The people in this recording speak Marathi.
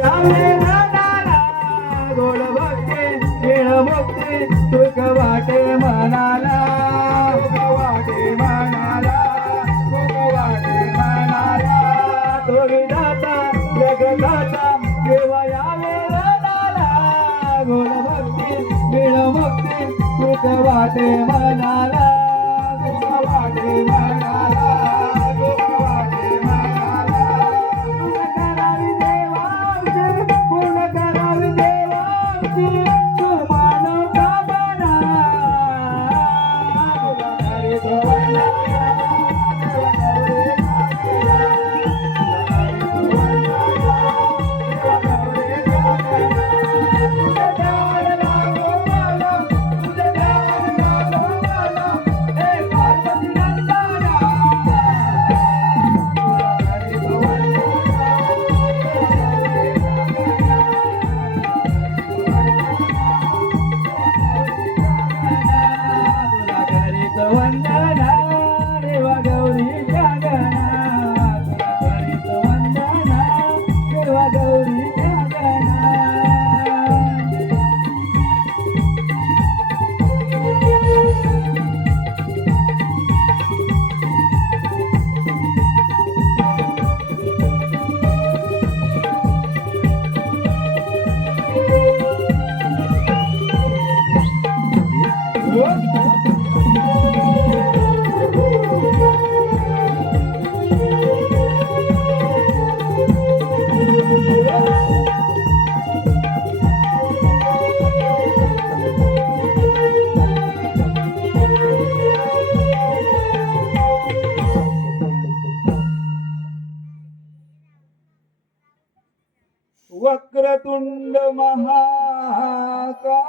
यावे नादाला गोड भक्ती खेळ मुक्ती सुख वाटे मनाला सुख वाटे मनाला सुख वाटे मनाला तो विधाता जगताचा देव यावे नादाला गोड भक्ती खेळ मुक्ती सुख वाटे मनाला सुख वाटे मनाला सुख वाटे मनाला पूर्ण करावी देवाची तू मानवता बना हरी गोविंदा वंदना देवा गौरी जागना तुला करीत वंदना देवा गौरी जागना वक्रतुंड महाकाय